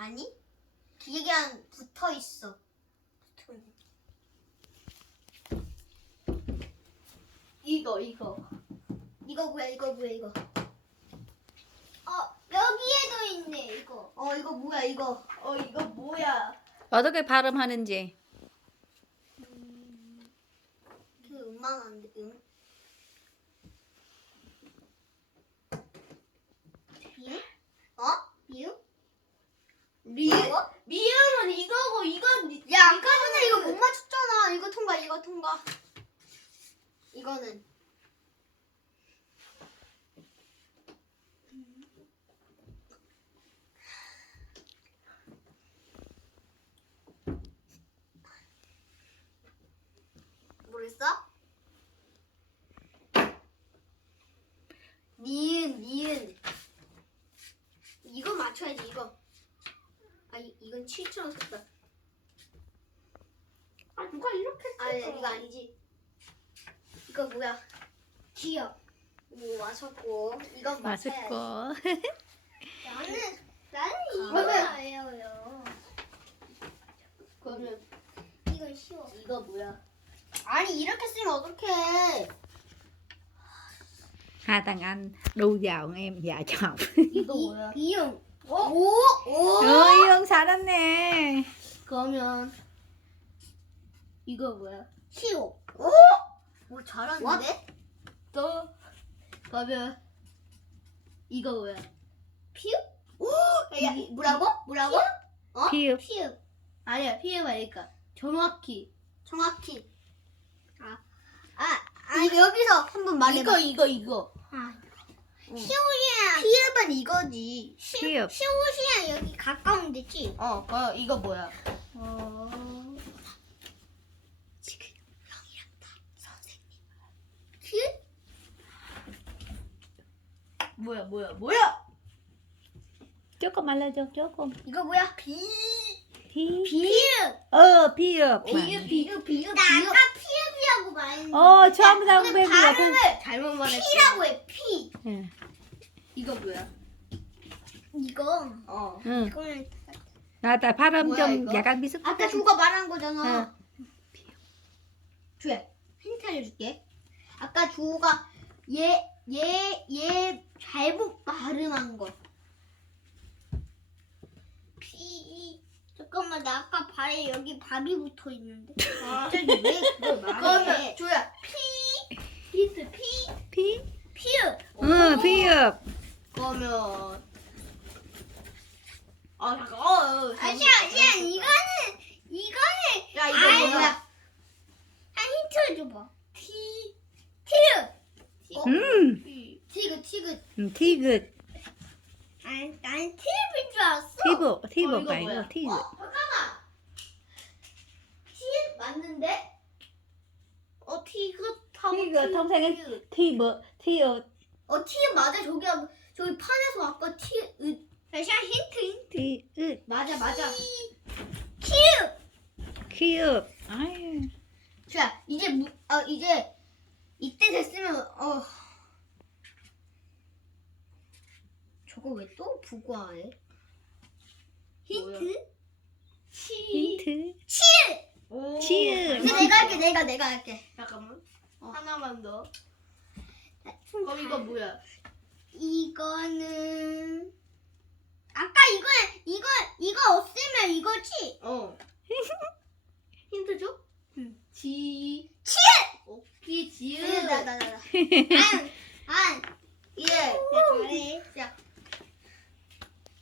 아니? 기계랑 붙어 있어. 이거 이거. 이거 뭐야? 이거 뭐야? 이거. 어 여기에도 있네 이거. 어 이거 뭐야? 이거. 어 이거 뭐야? 어떻게 발음하는지. 그 음악한데 음. 비유? 어? 비유? 미 이거? 미음은 이거고 이건 야 아까 전에 이거 못 맞췄잖아. 이거 통과. 이거 통과. 이거는. 모르겠어? 니은 니은. 이거 맞춰야지 이거. 아 이, 이건 7천원 썼다. 아 누가 이렇게 아니 이거 아니지 이거 뭐야 기억. 뭐 맞췄고 이건 맞춰야지 맛있고. 나는 나는 그러면- 이거예요. 그러면 이건 쉬워. 이거 뭐야? 아니 이렇게 쓰면 어떡해 Hai thằng anh đu vào em dạ chồng. 이거 뭐야? 이응. 오? 오? 어, 이형 잘했네. 그러면 이거 뭐야? 시오. 오 잘하는데? 또 그러면 이거 뭐야? 피읍? 야, 뭐라고? 뭐라고? 피읍. 피읍. 아니야 피해 말니까 정확히 정확히 아, 아 여기서 한번 말해봐 이거 이거 이거 아. 응. 시오시야. 피읍은 이거지 피읍. 시오시야 여기 가까운 데지. 어 그, 이거 뭐야? 어. 지금 형이랑 나 선생님 피읍? 뭐야 뭐야 뭐야? 조금 알려줘, 조금. 이거 뭐야? 비 피. 피읍. 어, 피읍. 비읍 비읍 비읍 나 아까 피읍이라고 말했는데. 어, 처음 상 근데 배비야. 발음을 잘못 말했어. 피라고 해. 피. 응. 이거 뭐야? 이거. 어 응. 이거는 나, 나 발음 뭐야, 좀 이거? 약간 비슷. 아까 주가 말한 거잖아 응. 주야 힌트 알려줄게 아까 주가 얘 얘 얘 잘못 발음한 거 피. 잠깐만 나 아까 발에 여기 밥이 붙어 있는데. 갑자기 왜 그걸 말해 그러면 조야 피 힌트 피 피? 피읍. 응, 피읍. 그러면 아 잠깐 어, 어 아시아 아시아 이거는 이거는 야 이거 아이, 뭐야? 한 힌트 줘봐. 티 티읍. 음, 피 티그 티그 음, 티귿. 난, 난 티읍인 줄 알았어. 티보 어, 이거 뭐야? 말고 티귿. 어 잠깐만 티 맞는데 어 티그 타고 티귿, 통생은 티보, 티읕, 어티 맞아 저기 저기 판에서 아까 티으 아시아 힌트 힌트. 티읕, 맞아 맞아. 키읕. 아유. 자 이제 무, 어 이제 이때 됐으면 어 저거 왜 또 부과해? 힌트. 치 힌트. 오. 치읓. 이제 내가 할게 내가 내가 할게 잠깐만 어. 하나만 더 그럼 이거 뭐야? 이거는 아까 이거 이거 이거 없으면 이거지. 어 힌트 줘? 응. 지 치. 오키 지읒 네, 나나 나 나 안. 안. 예 잘해.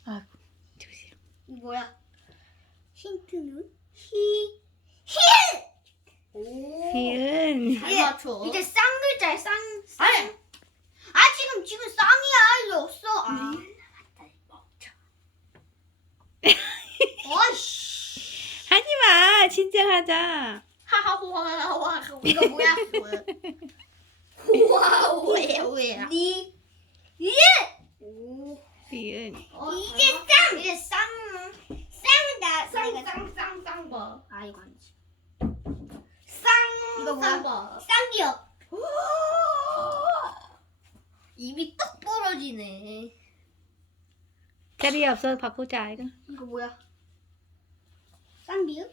아, 조심. 이 뭐야? 힌트는 히 오. 희은. 잘 맞춰 이제 쌍 글자야 쌍. 쌍. 아니. 아 지금 지금 쌍이야 이제 없어. 아. 어이씨. 하지 마. 진정하자. 하하호하하하 이거 뭐야? 와 오해 오해 니. 오 희은. 어, 이게 쌍. 이제 쌍. 쌍다. 쌍쌍쌍쌍 봐 아 이거 아니지. 쌍 이거 뭐야? 쌍 봐. 쌍기역. 입이 떡 벌어지네. 캐리어. 없어 바꾸자 이거. 이거 뭐야? 쌈비읍?